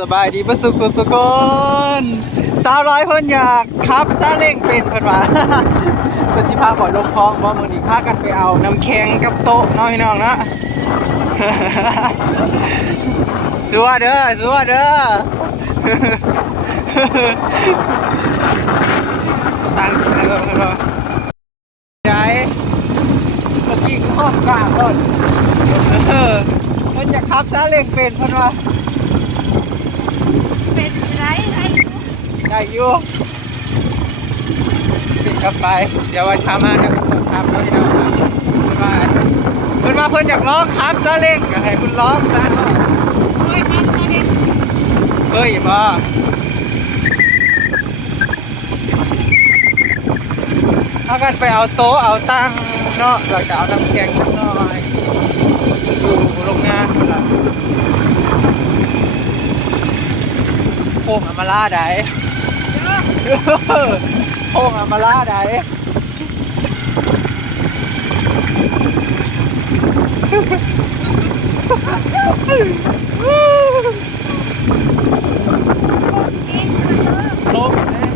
สบายดีประสุขสุกนสาวร้อยเพิ่นอยากขับซาเล้งเป็นเพิ่นว่าเพิ่นสิพาบ่อยลงคลองบ่มื้อนี้พากันไปเอาน้ำแข็งกับโต๊ะนาะพี่น้องเนาะสัวเด้อสัวเด้อตั้งเออเออใจเมื่อกี้คือห้องกลางรถเออเพิ่นจะขับซาเล้งเป็นเพิ่นว่า เป็นไรไร ได้อยู่ติดกลับไป เดี๋ยววันข้ามาเนี่ยผมทำแล้วพี่น้องครับเพิ่นว่าเพิ่นว่าเพิ่นอยากร้องครับซาเล้งก็ให้คุณร้องซะเอ้ยมันก็เล่นเฮ้ยบ่เอากันไปเอาโต๊ะเอาตั้งเนาะเราจะเอาน้ำแข็งสักหน่อยอยู่โรงงานละโค้งอามาล่าได้ โค้งอามาล่าได้ล้มเลย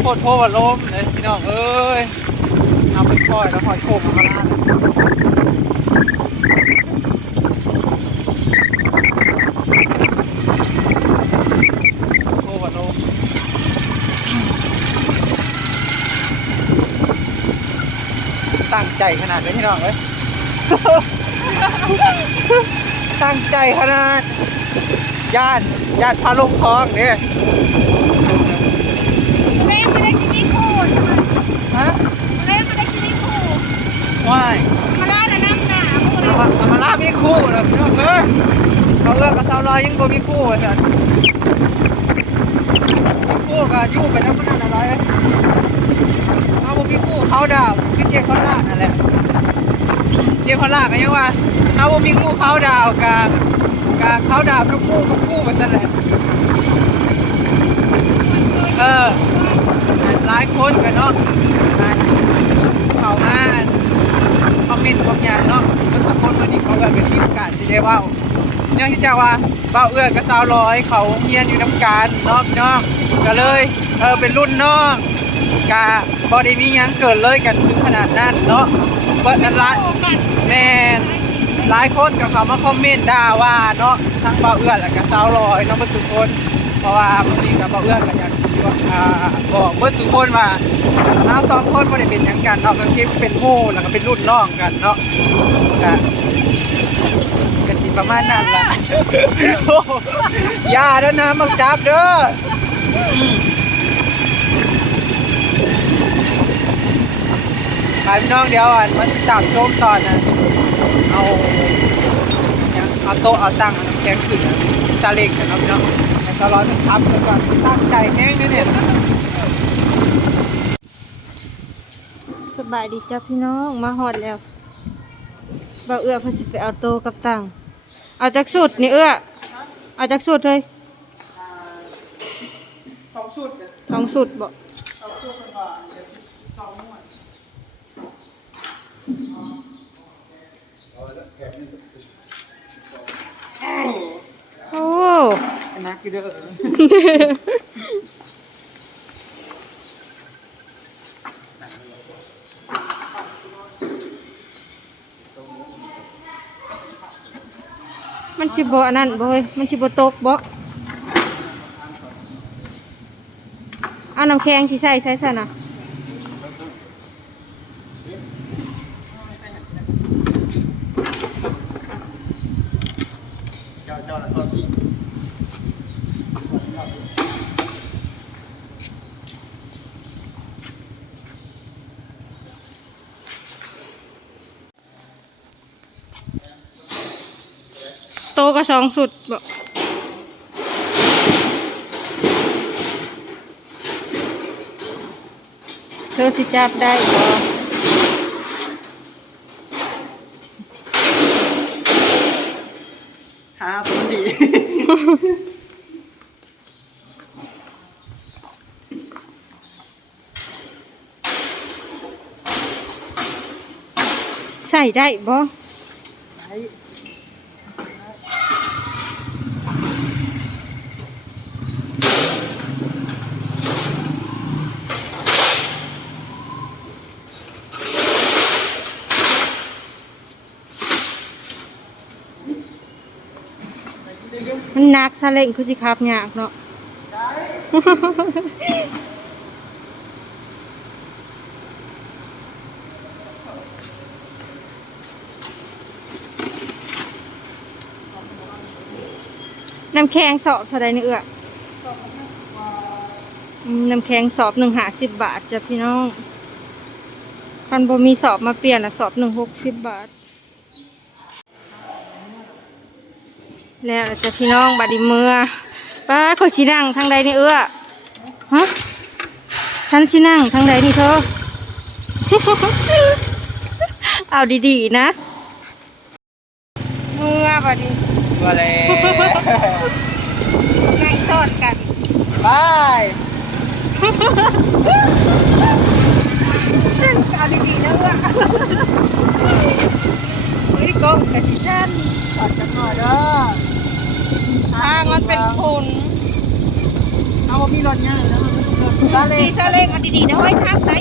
โคตรโทษว่าล้มเลยพี่น้องเอ้ยเอาไปปล่อยแล้วปล่อยโค้งอามาล่าเลยโทษว่าล้ม ตั้ง ใจขนาดนี้พี่น้องเอ้ยตั้งใจขนาดญาติญาติพาลงคลองเนี่ยเล่นมาได้กินนี่คู่ฮะเล่นมาได้กินนี่คู่ว่ายมาล่าแต่น้ำหนาคู่เลเอายมาเอามาลามีคู่เลยพี่น้องเอ้ยเขาเลิกกับสาวลอยยังบ่มีคู่เลยสันมีคู่ก็อยู่ไปแล้วมันนั่นอะไรเอาบ่มีคู่เขาดาวคือเจ๊เขาลาดนั่นแหละเจ๊เขา ลาดก็ยังว่าเอาบ่มีคู่เขาดาวกับกับเขาดาวกับคู่กับคู่ไปซะแหละเออหลายคนกันเนาะเขามาคอมเมนต์คอมยางเนาะมันสักคนวันนี้เขาแบบเป็นที่ประกาศที่ได้ว่าเนี่ยที่จะว่าเบ้าเอื้อกับสาวร้อยเขาเฮียนอยู่น้ำการนาะพี่น้องก็เลยเออเป็นรุ่นน้องกะบอได้มียังเกิดเลยกันถึงขนาดนั้นเนาะเปิดอันละแม่ หลายคนกับเขามาคอมเมนต์ด่าว่าเนาะทั้งเบาเอื้อนและกับสาวลอยเนาะเมื่อสุกคน เพราะว่าบางทีกับเบาเอื้อนกันอยากที่ว่าอ่าบอกเมื่อสุกคนว่าเราสองคนไม่ได้เป็นหยังกันเนาะก็คิดเป็นหมู่แล้วก็เป็นรุ่นน้องกันเนาะก็กันสิประมาณนั้นแหละอย่าเด้อนะมักจับเด้อไปพี่น้องเดี๋ยวอะมันจับโจมตอนนะ เอาเอาโต๊ะเอาตั้งน้ำแข็งขึ้นนะเล้งนะครับเนาะแต่ก็ร้อยเป็นทับแล้วก็ตั้งใจแห้งด้วยเนี่ยสบายดีจ้าพี่น้องมาหอดแล้วบ่าเอื้อเพิ่นสิไปเอาโต๊ะกับตั้งเอาจากสุดนี่เอื้อเอาจากสุดเลยสองชุดสองสุดบ่สองชุดเป็นว่าสองหม้วน โอ้อันนักกี่เด้อมันสิบ่อันนั้นบ่เฮ้ยมันสิบ่ตกบ่เอาน้ำแข็งสิใส่ใส่ซะน่ะ เจ้าเจ้าละตอนที่ โต ก็สองสุดบ่เธอสิจับได้บ่หาคนดี ใส่ได้บ่ มันหนักซาเล้งคือสิขับยากเนาะน้ำแข็งสอบเท่าใดนี่เอื้อน้ำแข็งสอบหนึ่งหาสิบบาทจ้ะพี่น้องคันบ่มีสอบมาเปลี่ยนละสอบหนึ่งหกสิบบาท แล้วล่ะจ้ะพี่น้องบัดดีเมื่อป้าเขาชินั่งทางใดนี่เอื้อฮะฉันชินั่งทางใดนี่เธอเอาดีๆนะ เมื่อบัดนี้มาเลยนั่งทอดกันบายเอาดีๆนะเอื้อเฮ้ยกงกระชิชันตัดกันหน่อยเด้อ ทางมันเป็นฝุ่นเอาว่ามีรถง่ายนะตาเล็ดีกซาเล้งเอาดีๆนะเฮ้ยทางไหน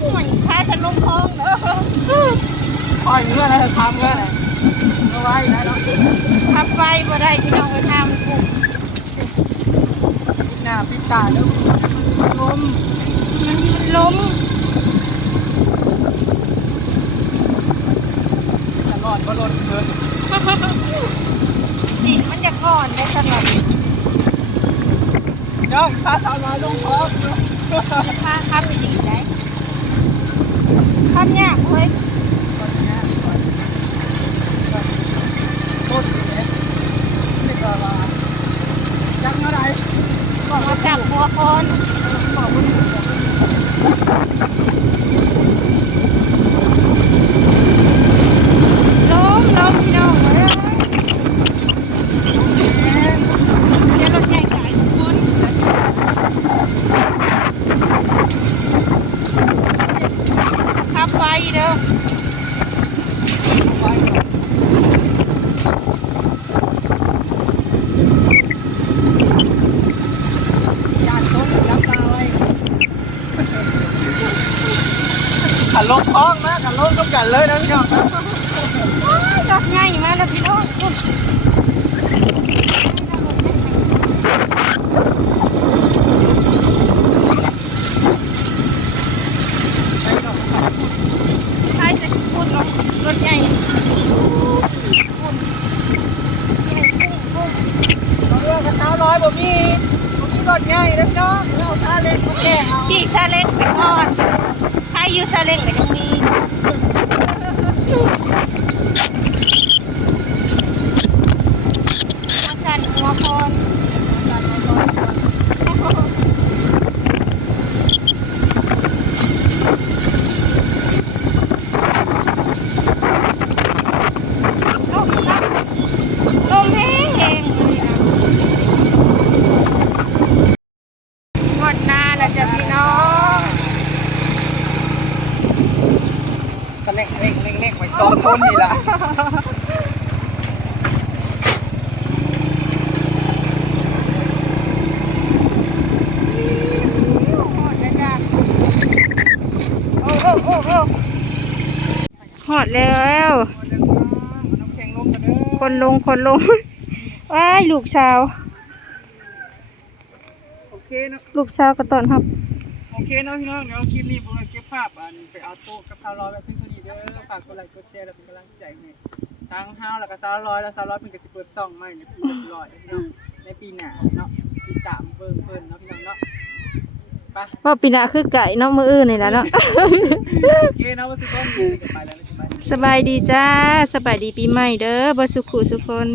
ห่วยพาฉันลงคลองเด้อคอยเงื่อนอะไรทำเงื่อนอะไรเอาไว้นะเนาะขับไปบ่ได้พี่น้องเอ้ยทางมันฝุ่นปิดหน้าปิดตาเด้อลมมันมันล้ม ตลอดก็รถเกิน ดินมันจะก่อนได้สลับ จ้องพาสาวน้อยลงพร้อมพาขับไปดีได้ขับยากเฮ้ยต้นเนี่ยนี่ก็ว่าจังอะไรบอกมาจับหัวคอนบอกว่า ล้มล้มพี่น้องเอ้ยเดี๋ยวรถใหญ่ขายทุกคนขับไปเด้อ ญาติต้นรับมาไว้ บคล้องนะขันลงต้องกันเลยนะพี่น้องรถใหญ่มาแล้วพี่น้องอุ๊ยใช่จะพูดรถรถใหญ่คุณใหญ่พุ่งพุ่งเรื่อกเช้าน้อยบ่มีบ่มีรถใหญ่นะพี่น้องเอาซาเล็กมาแก่เอาขี่ซาเล้งไปก่อน ถ้าอยู่ซาเล้งก็ยังมีมาสั่นหัวคอนลมนะลมแห้งแห้งเลยนะหมดหน้าแล้วจ้ะพี่น้อง สเล็กเล็กเล็กเล็กไว้ สองคนนี่ล่ะโอ้โอ้โอ้โอ้หอดแล้วน้ำแข็งลงกันเด้อคนลงคนลงว้ายลูกสาว โอเคเนาะลูกสาวก็ตอนครับ โอเคเนาะพี่น้องเดี๋ยวคลิปนี้ผมจะเก็บภาพอันไปเอาโต๊ะกับข้าวร้อยไว้เพิ่นเท่านี้ เด้อฝากกดไลค์กดแชร์แล้วเป็นกำลังใจให้ทั้งห้าวแล้วก็สาวร้อยแล้วสาวร้อยเพิ่นก็สิเปิดซ่องใหม่ในปีเรียบร้อยพี่น้องในปีหน้าเนาะติดตามเบิ่งเพิ่นเนาะพี่น้องเนาะไปว่าปีหน้าคือไก่เน้องมืออื่นนี่แหละเนาะ โอเคเนาะว่าสิก้อนกินกันไปแล้วนะสบายดีสบายดีจ้า สบายดีปีใหม่เด้อบ่สุขุสุคน